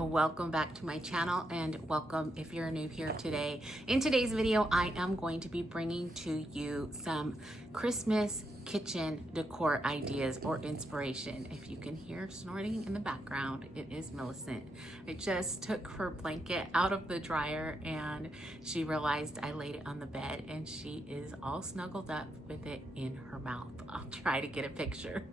Welcome back to my channel, and welcome if you're new here today. In today's video, I am going to be bringing to you some Christmas kitchen decor ideas or inspiration. If you can hear snorting in the background, it is Millicent. I just took her blanket out of the dryer and she realized I laid it on the bed and she is all snuggled up with it in her mouth. I'll try to get a picture.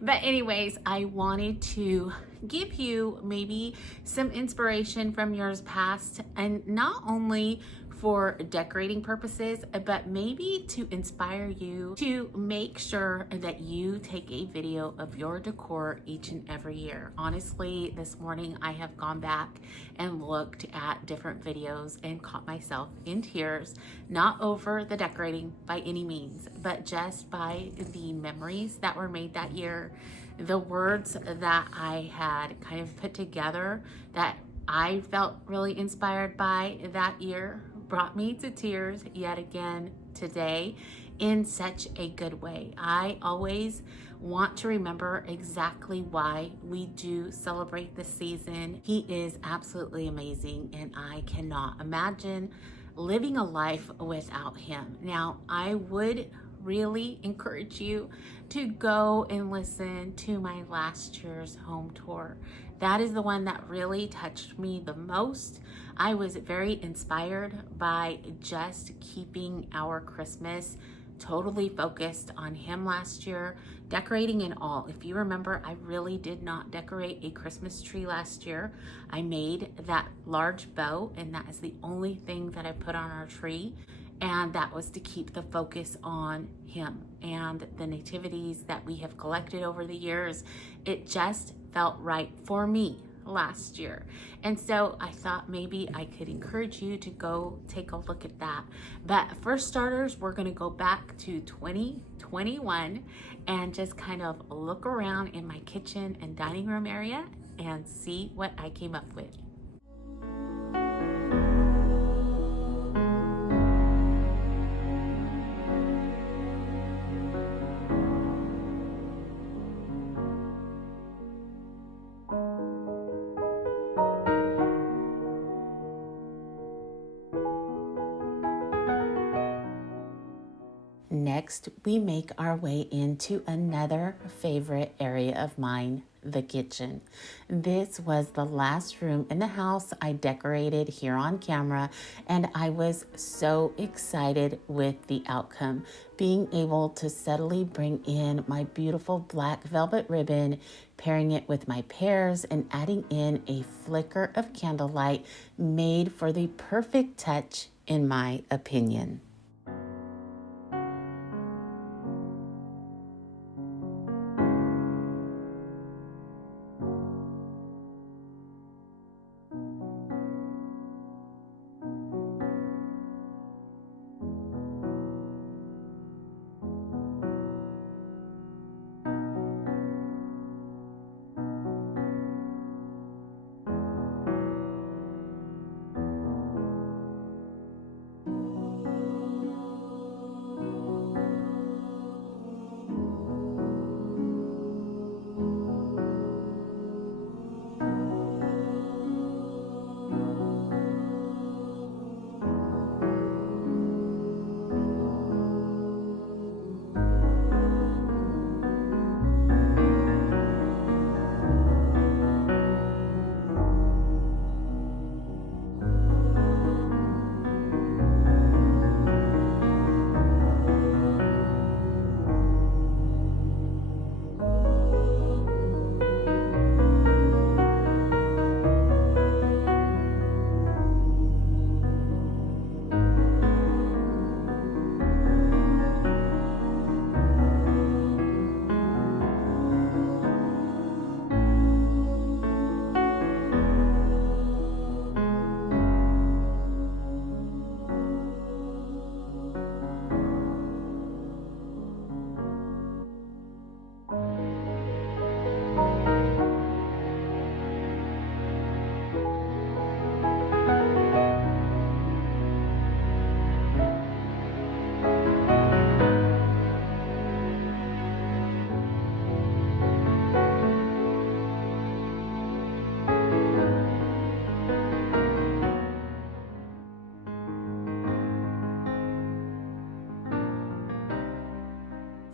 But anyways, I wanted to give you maybe some inspiration from years past, and not only for decorating purposes, but maybe to inspire you to make sure that you take a video of your decor each and every year. Honestly, this morning I have gone back and looked at different videos and caught myself in tears, not over the decorating by any means, but just by the memories that were made that year, the words that I had kind of put together that I felt really inspired by that year brought me to tears yet again today in such a good way. I always want to remember exactly why we do celebrate this season. He is absolutely amazing, and I cannot imagine living a life without him. Now, I would really encourage you to go and listen to my last year's home tour. That is the one that really touched me the most. I was very inspired by just keeping our Christmas totally focused on him last year, decorating and all. If you remember, I really did not decorate a Christmas tree last year. I made that large bow, and that is the only thing that I put on our tree. And that was to keep the focus on him and the nativities that we have collected over the years. It just felt right for me last year. And so I thought maybe I could encourage you to go take a look at that. But for starters, we're going to go back to 2021 and just kind of look around in my kitchen and dining room area and see what I came up with. Next, we make our way into another favorite area of mine, the kitchen. This was the last room in the house I decorated here on camera, and I was so excited with the outcome. Being able to subtly bring in my beautiful black velvet ribbon, pairing it with my pears, and adding in a flicker of candlelight made for the perfect touch, in my opinion.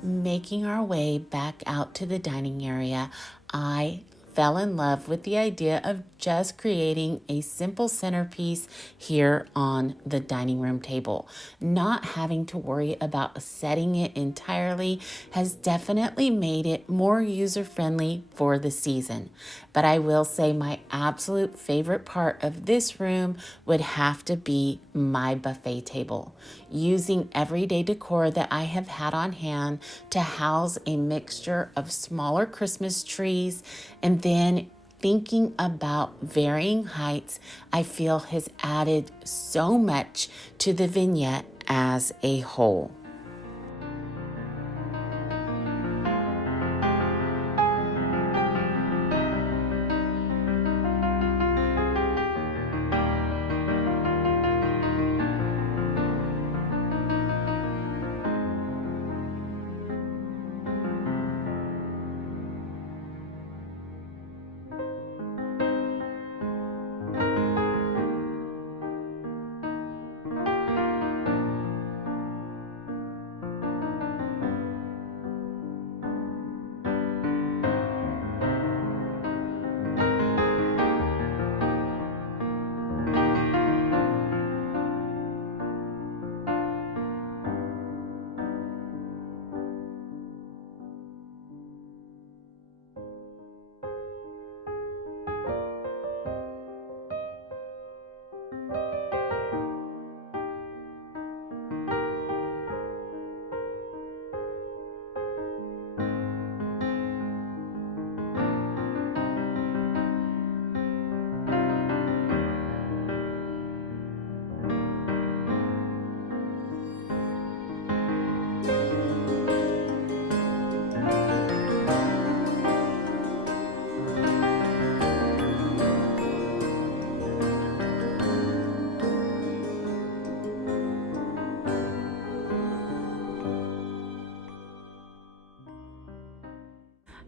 Making our way back out to the dining area, I fell in love with the idea of just creating a simple centerpiece here on the dining room table. Not having to worry about setting it entirely has definitely made it more user-friendly for the season. But I will say my absolute favorite part of this room would have to be my buffet table. Using everyday decor that I have had on hand to house a mixture of smaller Christmas trees, and then thinking about varying heights, I feel has added so much to the vignette as a whole.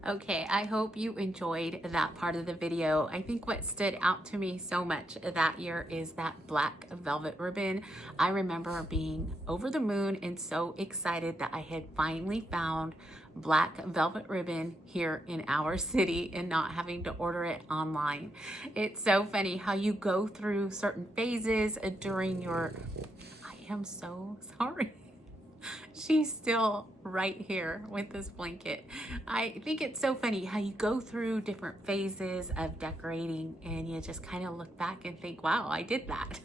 Okay, I hope you enjoyed that part of the video. I think what stood out to me so much that year is that black velvet ribbon. I remember being over the moon and so excited that I had finally found black velvet ribbon here in our city and not having to order it online. It's so funny how you go through certain phases during your... I am so sorry. She's still right here with this blanket. I think it's so funny how you go through different phases of decorating and you just kind of look back and think, wow, I did that.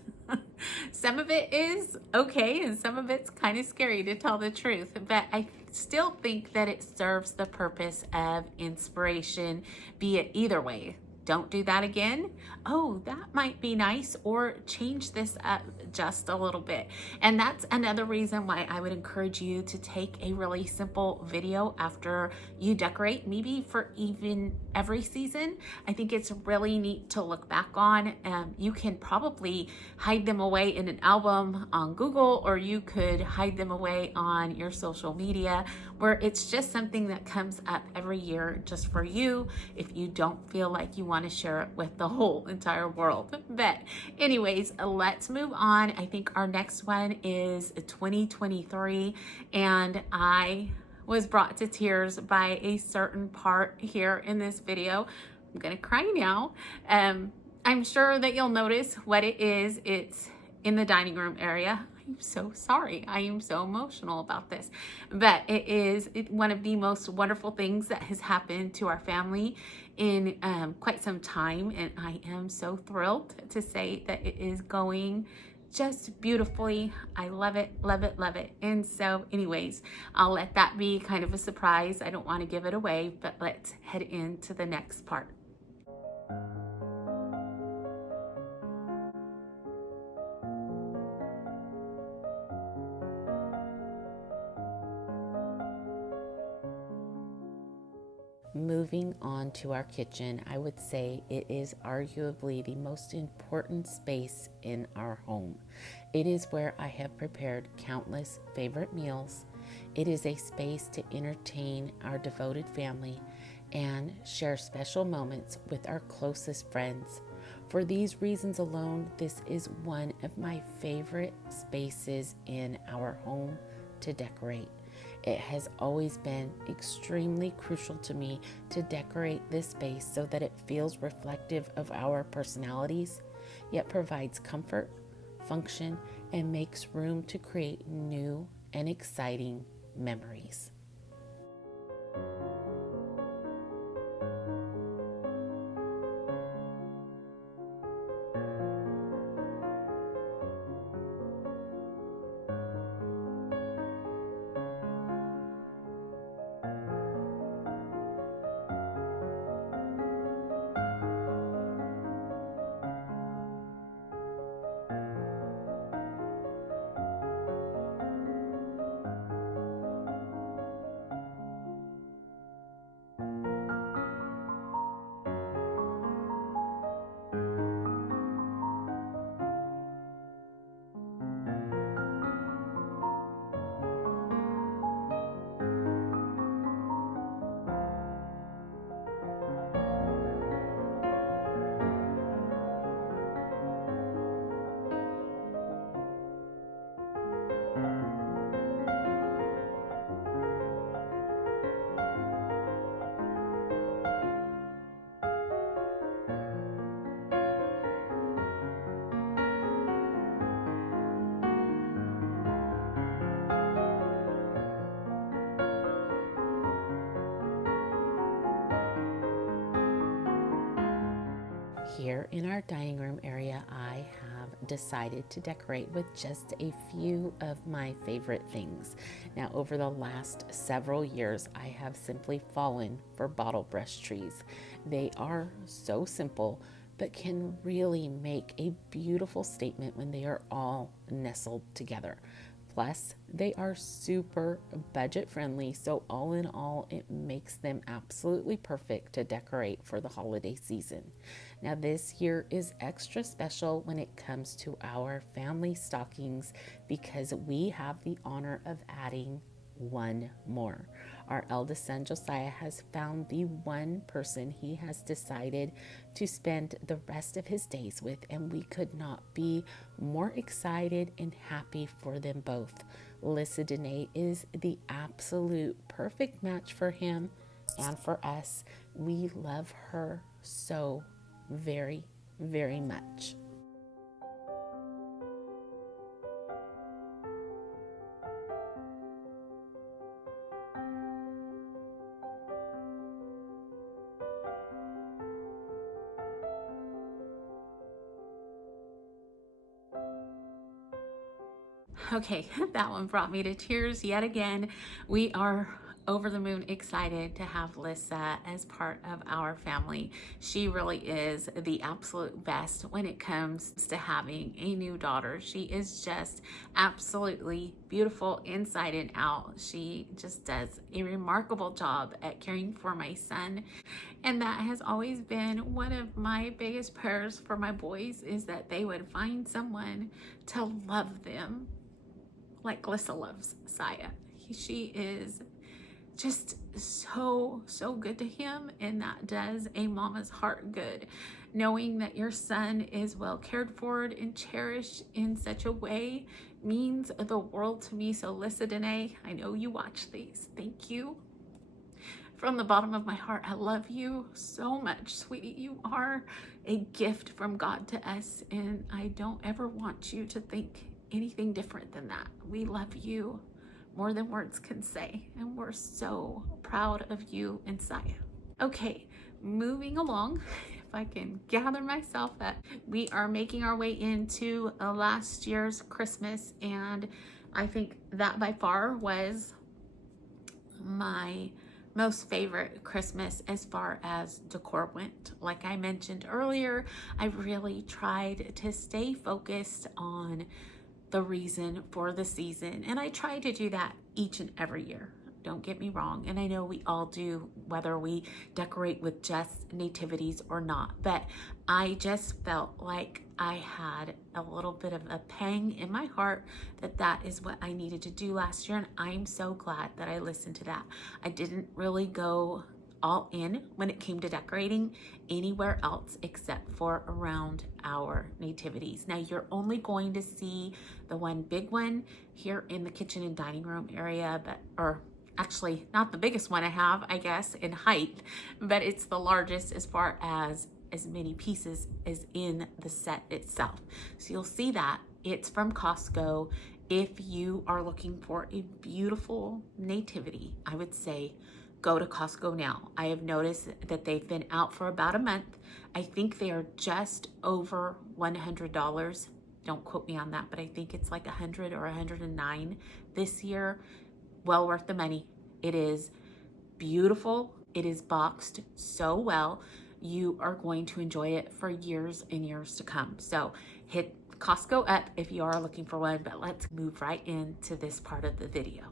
Some of it is okay and some of it's kind of scary, to tell the truth, but I still think that it serves the purpose of inspiration, be it either way. Don't do that again. Oh, that might be nice, or change this up just a little bit. And that's another reason why I would encourage you to take a really simple video after you decorate, maybe for even every season. I think it's really neat to look back on. You can probably hide them away in an album on Google, or you could hide them away on your social media, where it's just something that comes up every year just for you, if you don't feel like you want to share it with the whole entire world. But anyways, let's move on. I think our next one is 2023, and I was brought to tears by a certain part here in this video. I'm gonna cry now. I'm sure that you'll notice what it is. It's in the dining room area. I'm so sorry. I am so emotional about this, but it is one of the most wonderful things that has happened to our family in quite some time, and I am so thrilled to say that it is going just beautifully. I love it, love it, love it. And so anyways, I'll let that be kind of a surprise. I don't want to give it away, but let's head into the next part. Moving on to our kitchen, I would say it is arguably the most important space in our home. It is where I have prepared countless favorite meals. It is a space to entertain our devoted family and share special moments with our closest friends. For these reasons alone, this is one of my favorite spaces in our home to decorate. It has always been extremely crucial to me to decorate this space so that it feels reflective of our personalities, yet provides comfort, function, and makes room to create new and exciting memories. Here in our dining room area, I have decided to decorate with just a few of my favorite things. Now, over the last several years, I have simply fallen for bottle brush trees. They are so simple, but can really make a beautiful statement when they are all nestled together. Plus, they are super budget friendly, so all in all, it makes them absolutely perfect to decorate for the holiday season. Now, this year is extra special when it comes to our family stockings because we have the honor of adding one more. Our eldest son Josiah has found the one person he has decided to spend the rest of his days with, and we could not be more excited and happy for them both. Lyssa Dene is the absolute perfect match for him and for us. We love her so very, very much. Okay, that one brought me to tears yet again. We are over the moon excited to have Lyssa as part of our family. She really is the absolute best when it comes to having a new daughter. She is just absolutely beautiful inside and out. She just does a remarkable job at caring for my son. And that has always been one of my biggest prayers for my boys, is that they would find someone to love them like Lyssa loves Saya. She is just so good to him, and that does a mama's heart good. Knowing that your son is well cared for and cherished in such a way means the world to me. So Lyssa Dene, I know you watch these. Thank you. From the bottom of my heart, I love you so much, sweetie. You are a gift from God to us, and I don't ever want you to think anything different than that. We love you more than words can say, and we're so proud of you and Saya. Okay, moving along, if I can gather myself up, we are making our way into last year's Christmas, and I think that by far was my most favorite Christmas as far as decor went. Like I mentioned earlier, I really tried to stay focused on the reason for the season, and I try to do that each and every year. Don't get me wrong, and I know we all do, whether we decorate with just nativities or not, but I just felt like I had a little bit of a pang in my heart that is what I needed to do last year, and I'm so glad that I listened to that. I didn't really go all in when it came to decorating anywhere else except for around our nativities. Now you're only going to see the one big one here in the kitchen and dining room area, or actually not the biggest one I have, I guess, in height, but it's the largest as far as many pieces as in the set itself. So you'll see that it's from Costco. If you are looking for a beautiful nativity, I would say go to Costco now. I have noticed that they've been out for about a month. I think they are just over $100. Don't quote me on that, but I think it's like 100 or 109 this year. Well worth the money. It is beautiful. It is boxed so well. You are going to enjoy it for years and years to come. So hit Costco up if you are looking for one, but let's move right into this part of the video.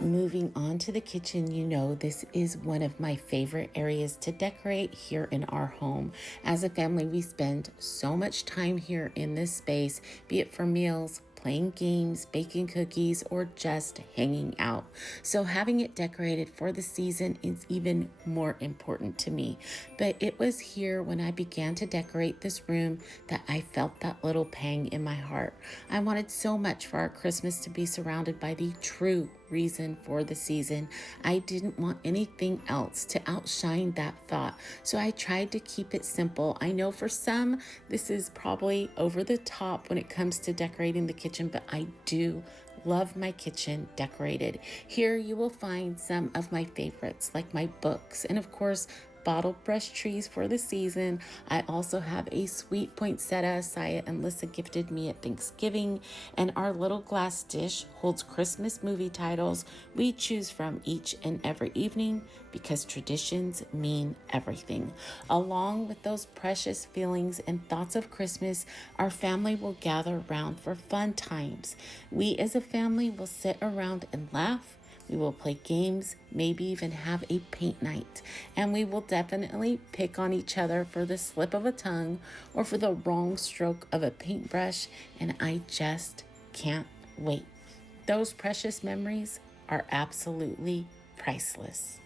Moving on to the kitchen, you know this is one of my favorite areas to decorate here in our home. As a family, we spend so much time here in this space, be it for meals, playing games, baking cookies, or just hanging out. So having it decorated for the season is even more important to me. But it was here when I began to decorate this room that I felt that little pang in my heart. I wanted so much for our Christmas to be surrounded by the true reason for the season. I didn't want anything else to outshine that thought. So I tried to keep it simple. I know for some, this is probably over the top when it comes to decorating the kitchen, but I do love my kitchen decorated. Here you will find some of my favorites, like my books, and of course, bottle brush trees for the season. I also have a sweet poinsettia Saya and Lyssa gifted me at Thanksgiving, and our little glass dish holds Christmas movie titles we choose from each and every evening because traditions mean everything. Along with those precious feelings and thoughts of Christmas, our family will gather around for fun times. We as a family will sit around and laugh. We will play games, maybe even have a paint night, and we will definitely pick on each other for the slip of a tongue or for the wrong stroke of a paintbrush, and I just can't wait. Those precious memories are absolutely priceless.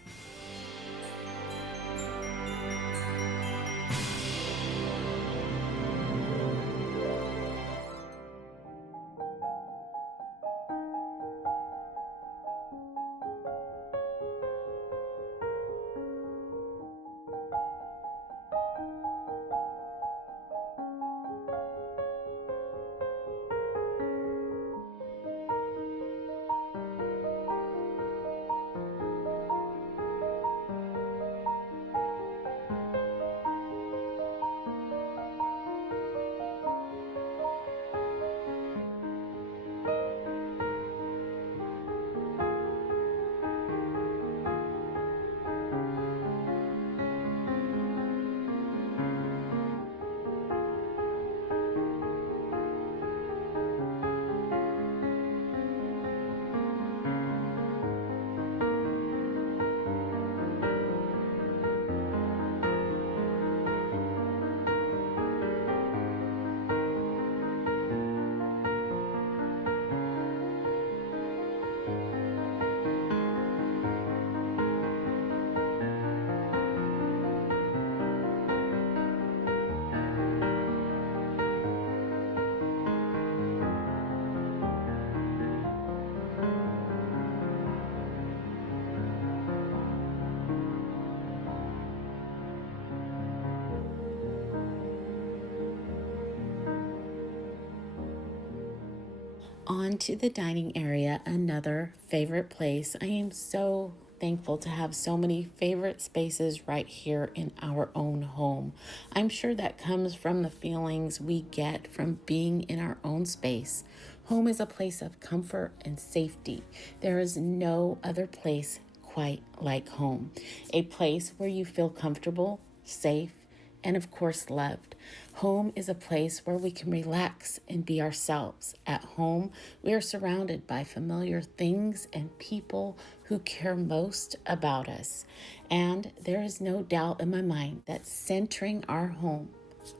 On to the dining area, another favorite place. I am so thankful to have so many favorite spaces right here in our own home. I'm sure that comes from the feelings we get from being in our own space. Home is a place of comfort and safety. There is no other place quite like home. A place where you feel comfortable, safe, and of course loved. Home is a place where we can relax and be ourselves. At home, we are surrounded by familiar things and people who care most about us. And there is no doubt in my mind that centering our home,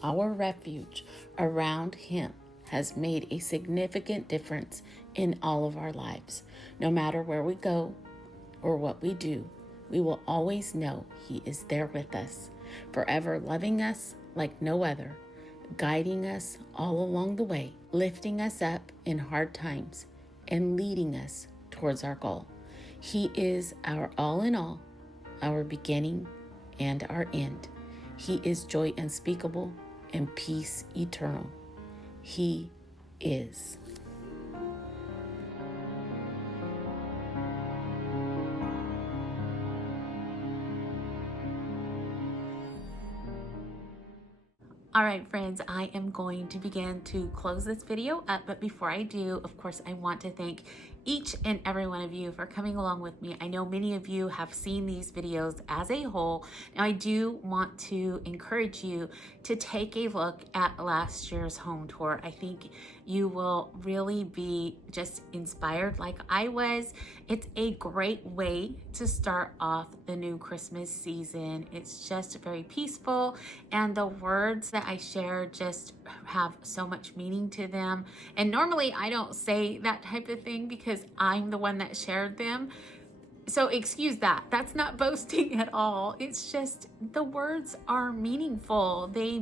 our refuge, around Him has made a significant difference in all of our lives. No matter where we go or what we do, we will always know He is there with us, forever loving us like no other, guiding us all along the way, lifting us up in hard times, and leading us towards our goal. He is our all in all, our beginning and our end. He is joy unspeakable and peace eternal. He is. All right, friends, I am going to begin to close this video up, but before I do, of course, I want to thank each and every one of you for coming along with me. I know many of you have seen these videos as a whole. Now, I do want to encourage you to take a look at last year's home tour. I think you will really be just inspired like I was. It's a great way to start off the new Christmas season. It's just very peaceful, and the words that I share just have so much meaning to them. And normally I don't say that type of thing because I'm the one that shared them. So excuse that. That's not boasting at all. It's just the words are meaningful. They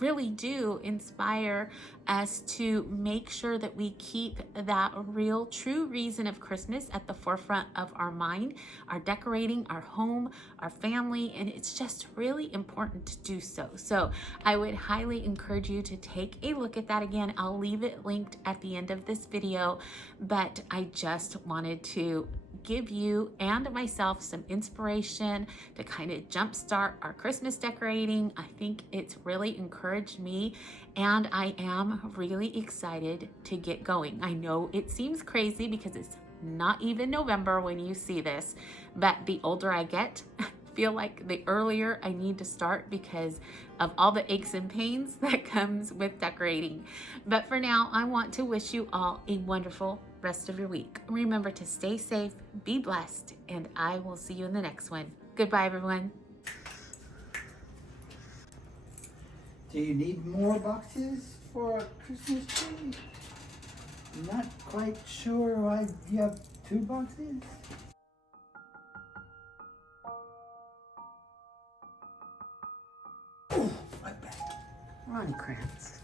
really do inspire us to make sure that we keep that real, true reason of Christmas at the forefront of our mind, our decorating, our home, our family, and it's just really important to do so. So I would highly encourage you to take a look at that again. I'll leave it linked at the end of this video, but I just wanted to give you and myself some inspiration to kind of jumpstart our Christmas decorating. I think it's really encouraged me, and I am really excited to get going. I know it seems crazy because it's not even November when you see this, but the older I get, I feel like the earlier I need to start because of all the aches and pains that comes with decorating. But for now, I want to wish you all a wonderful rest of your week. Remember to stay safe, be blessed, and I will see you in the next one. Goodbye, everyone. Do you need more boxes for a Christmas tree? Not quite sure why you have 2 boxes. Oh, my back. Ron Krantz.